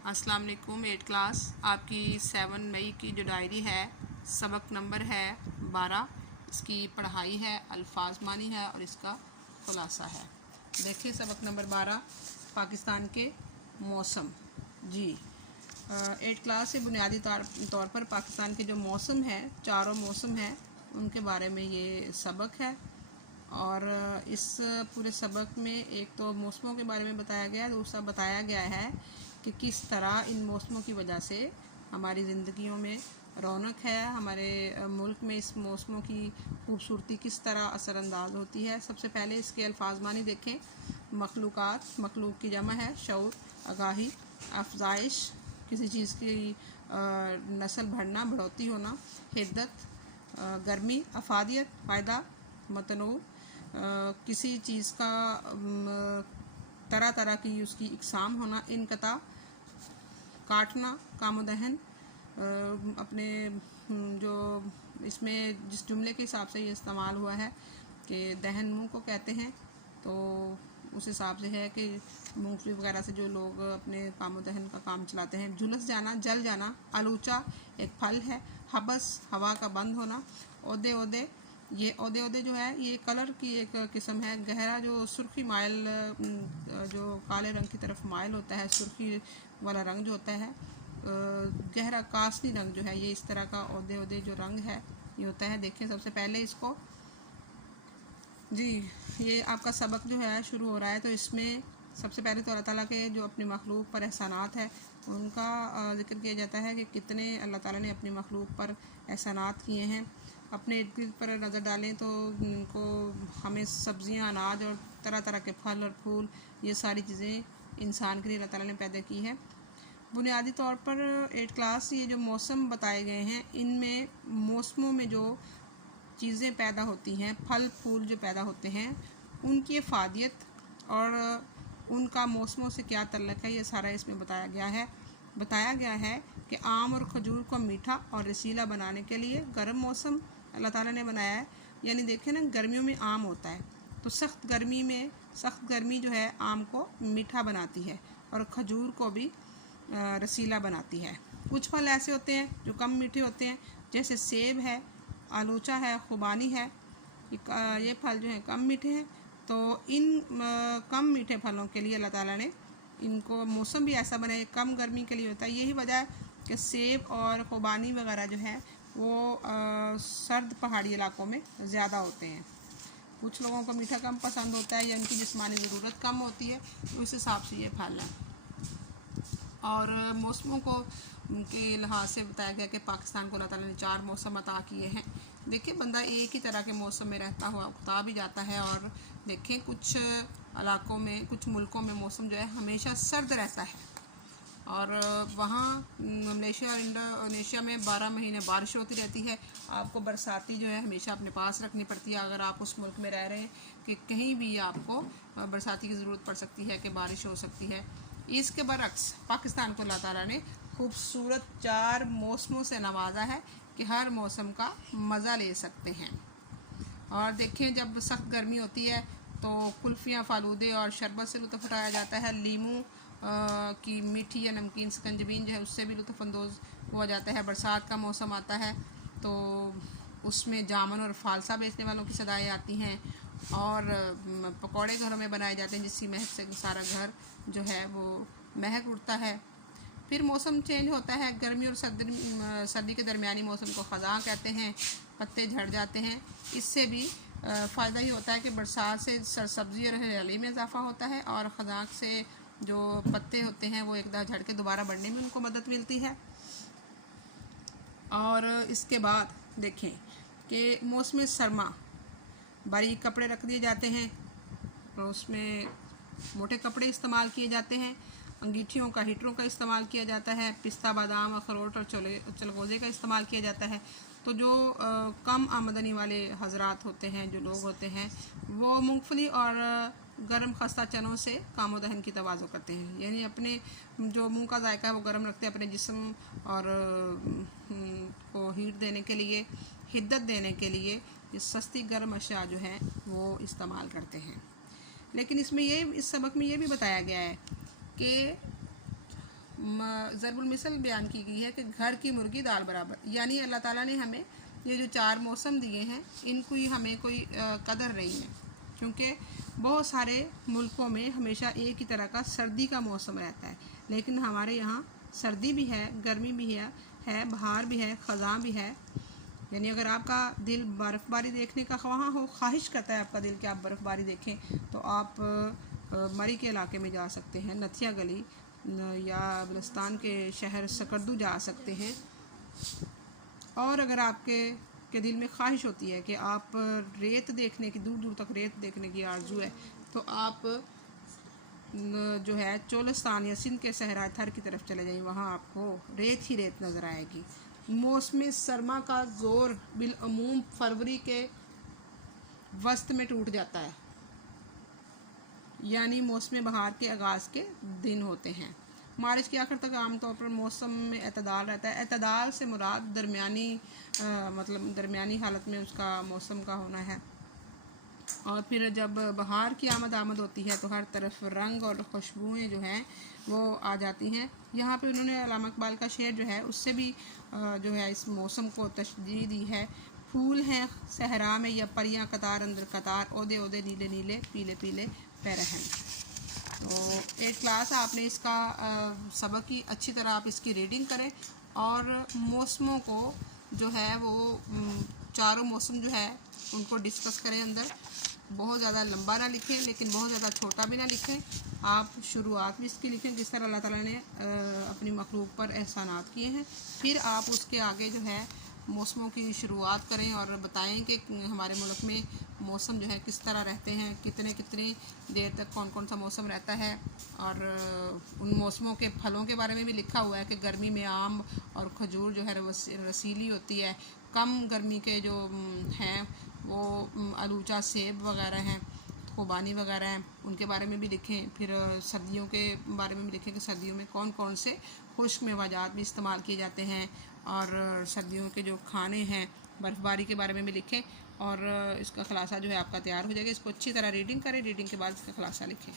अस्सलाम वालेकुम। 8 क्लास आपकी 7 मई की जो डायरी है, सबक नंबर है 12। इसकी पढ़ाई है, अल्फाज मानी है और इसका खुलासा है। देखिए सबक नंबर 12, पाकिस्तान के मौसम। जी 8 क्लास से बुनियादी तौर पर पाकिस्तान के जो मौसम है, चारों मौसम हैं, उनके बारे में ये सबक है। और इस पूरे सबक में एक तो मौसमों के बारे में बताया गया है, दूसरा बताया गया है कि किस तरह इन मौसमों की वजह से हमारी ज़िंदगियों में रौनक है, हमारे मुल्क में इस मौसमों की खूबसूरती किस तरह असरअंदाज होती है। सबसे पहले इसके अल्फाज मानी देखें। मखलूक़ात, मखलूक की जमा है, शऊर, आगाही, अफजाइश, किसी चीज़ की नस्ल बढ़ना, बढ़ोतरी होना, हिद्दत, गर्मी, अफादियत, फ़ायदा, मतनू, किसी चीज़ का तरह तरह की उसकी इकसाम होना, इनकता, काटना, कामोदहन। अपने जो इसमें जिस जुमले के हिसाब से ये इस्तेमाल हुआ है कि दहन मुंह को कहते हैं, तो उस हिसाब से है कि मूंगफली वगैरह से जो लोग अपने कामोदहन का काम चलाते हैं। झुलस जाना, जल जाना। आलूचा एक फल है। हबस हवा का बंद होना। ओदे ओदे, ये ओदे ओदे जो है ये कलर की एक किस्म है। गहरा जो सुर्खी माइल, जो काले रंग की तरफ माइल होता है, सुर्खी वाला रंग जो होता है, गहरा कासनी रंग जो है, ये इस तरह का ओदे ओदे जो रंग है ये होता है। देखें सबसे पहले इसको। जी ये आपका सबक जो है शुरू हो रहा है, तो इसमें सबसे पहले तो अल्लाह ताला के जो अपनी मखलूक पर एहसानात है उनका जिक्र किया जाता है कि कितने अल्लाह ताला ने अपनी मखलूक पर एहसानात किए हैं। अपने इर्द गिर्द पर नज़र डालें तो उनको हमें सब्ज़ियाँ, अनाज और तरह तरह के फल और फूल, ये सारी चीज़ें इंसान के लिए अल्लाह ताला ने पैदा की है। बुनियादी तौर पर 8 क्लास ये जो मौसम बताए गए हैं, इनमें मौसमों में जो चीज़ें पैदा होती हैं, फल फूल जो पैदा होते हैं, उनकी अफादियत और उनका मौसमों से क्या तल्लक़ है, ये सारा इसमें बताया गया है। बताया गया है कि आम और खजूर को मीठा और रसीला बनाने के लिए गर्म मौसम अल्लाह ताला ने बनाया है। यानी देखें ना, गर्मियों में आम होता है, तो सख्त गर्मी जो है आम को मीठा बनाती है और खजूर को भी रसीला बनाती है। कुछ फल ऐसे होते हैं जो कम मीठे होते हैं, जैसे सेब है, आलूचा है, खुबानी है। ये फल जो हैं कम मीठे हैं, तो इन कम मीठे फलों के लिए अल्लाह ताला ने इनको मौसम भी ऐसा बनाया, कम गर्मी के लिए होता है। यही वजह है कि सेब और खुबानी वगैरह जो है वो सर्द पहाड़ी इलाकों में ज़्यादा होते हैं। कुछ लोगों को मीठा कम पसंद होता है या उनकी जिस्मानी ज़रूरत कम होती है, तो इस हिसाब से ये फल है। और मौसमों को के लिहाज से बताया गया कि पाकिस्तान को अल्लाह ताला ने 4 मौसम अता किए हैं। देखिए बंदा एक ही तरह के मौसम में रहता हुआ उकता भी जाता है। और देखें कुछ इलाकों में, कुछ मुल्कों में मौसम जो है हमेशा सर्द रहता है, और वहाँ मलेशिया और इंडोनेशिया में 12 महीने बारिश होती रहती है। आपको बरसाती जो है हमेशा अपने पास रखनी पड़ती है अगर आप उस मुल्क में रह रहे हैं कि कहीं भी आपको बरसाती की ज़रूरत पड़ सकती है, कि बारिश हो सकती है। इसके बरक्स पाकिस्तान को अल्लाह ताला ने खूबसूरत 4 मौसमों से नवाजा है कि हर मौसम का मज़ा ले सकते हैं। और देखें जब सख्त गर्मी होती है तो कुल्फ़ियाँ, फालूदे और शरबत से लुत्फ़ उठाया जाता है। लीमू की मीठी या नमकीन सकंजबीन जो है उससे भी लुत्फ़अंदोज़ हुआ जाता है। बरसात का मौसम आता है तो उसमें जामुन और फालसा बेचने वालों की सदाएँ आती हैं, और पकौड़े घरों में बनाए जाते हैं जिसकी महक से सारा घर जो है वो महक उठता है। फिर मौसम चेंज होता है। गर्मी और सर्दी के दरमियानी मौसम को ख़ज़ां कहते हैं। पत्ते झड़ जाते हैं। इससे भी फ़ायदा ही होता है कि बरसात से सरसब्ज़ी और हरियाली में इजाफ़ा होता है, और ख़ज़ां से जो पत्ते होते हैं वो एकदम झड़ के दोबारा बढ़ने में उनको मदद मिलती है। और इसके बाद देखें कि मौसम सरमा, बारीक कपड़े रख दिए जाते हैं और उसमें मोटे कपड़े इस्तेमाल किए जाते हैं। अंगीठियों का, हीटरों का इस्तेमाल किया जाता है। पिस्ता, बादाम, अखरोट और चलगोज़े का इस्तेमाल किया जाता है। तो जो कम आमदनी वाले हजरात होते हैं, जो लोग होते हैं, वो मूंगफली और गर्म खस्ता चनों से कामोदहन की तवाज़ो करते हैं। यानी अपने जो मुंह का जायका है वो गर्म रखते हैं, अपने जिस्म और को हीट देने के लिए, हिद्दत देने के लिए ये सस्ती गर्म अशिया जो है वो इस्तेमाल करते हैं। लेकिन इसमें ये, इस सबक में ये भी बताया गया है कि ज़रबुल मिसल बयान की गई है कि घर की मुर्गी दाल बराबर, यानी अल्लाह ताला ने हमें ये जो 4 मौसम दिए हैं इनको ही हमें कोई कदर नहीं है, क्योंकि बहुत सारे मुल्कों में हमेशा एक ही तरह का सर्दी का मौसम रहता है, लेकिन हमारे यहाँ सर्दी भी है, गर्मी भी है, बहार भी है, ख़ज़ां भी है। यानी अगर आपका दिल बर्फ़बारी देखने का ख्वाहिश करता है आपका दिल कि आप बर्फ़बारी देखें, तो आप मरी के इलाके में जा सकते हैं, नथिया गली या बलुस्तान के शहर सकरदू जा सकते हैं। और अगर आपके दिल में ख्वाहिश होती है कि आप रेत देखने की, दूर दूर तक रेत देखने की आरज़ू है, तो आप जो है चोलिस्तान या सिंध के सहरा थर की तरफ चले जाइए, वहाँ आपको रेत ही रेत नज़र आएगी। मौसम सरमा का ज़ोर बिलअमूम फरवरी के वस्त में टूट जाता है, यानी मौसम बहार के आगाज़ के दिन होते हैं। मार्च के आखिर तक आमतौर पर मौसम में एतदाल रहता है। एतदाल से मुराद मतलब दरमियानी हालत में उसका मौसम का होना है। और फिर जब बहार की आमद होती है तो हर तरफ रंग और खुशबुएँ जो हैं वो आ जाती हैं। यहाँ पे उन्होंने अल्लामा इकबाल का शेर जो है उससे भी जो है इस मौसम को तशदीद दी है। फूल हैं सहरा में या परियां कतार अंदर कतार, ओदे ओदे नीले नीले पीले पीले पैरहन। तो एक क्लास आपने इसका सबक की अच्छी तरह आप इसकी रीडिंग करें और मौसमों को जो है वो चारों मौसम जो है उनको डिस्कस करें अंदर। बहुत ज़्यादा लंबा ना लिखें, लेकिन बहुत ज़्यादा छोटा भी ना लिखें। आप शुरुआत भी इसकी लिखें जिस तरह अल्लाह ताला ने अपनी मखलूक पर एहसानात किए हैं। फिर आप उसके आगे जो है मौसमों की शुरुआत करें और बताएं कि हमारे मुल्क में मौसम जो है किस तरह रहते हैं, कितनी देर तक कौन कौन सा मौसम रहता है। और उन मौसमों के फलों के बारे में भी लिखा हुआ है कि गर्मी में आम और खजूर जो है रसीली होती है। कम गर्मी के जो हैं वो आलूचा, सेब वगैरह हैं, खुबानी वगैरह हैं, उनके बारे में भी लिखें। फिर सर्दियों के बारे में भी लिखें कि सर्दियों में कौन कौन से खुश्क मेवाजात भी इस्तेमाल किए जाते हैं। और सर्दियों के जो खाने हैं, बर्फ़बारी के बारे में भी लिखें। और इसका खुलासा जो है आपका तैयार हो जाएगा। इसको अच्छी तरह रीडिंग करें, रीडिंग के बाद इसका खुलासा लिखें।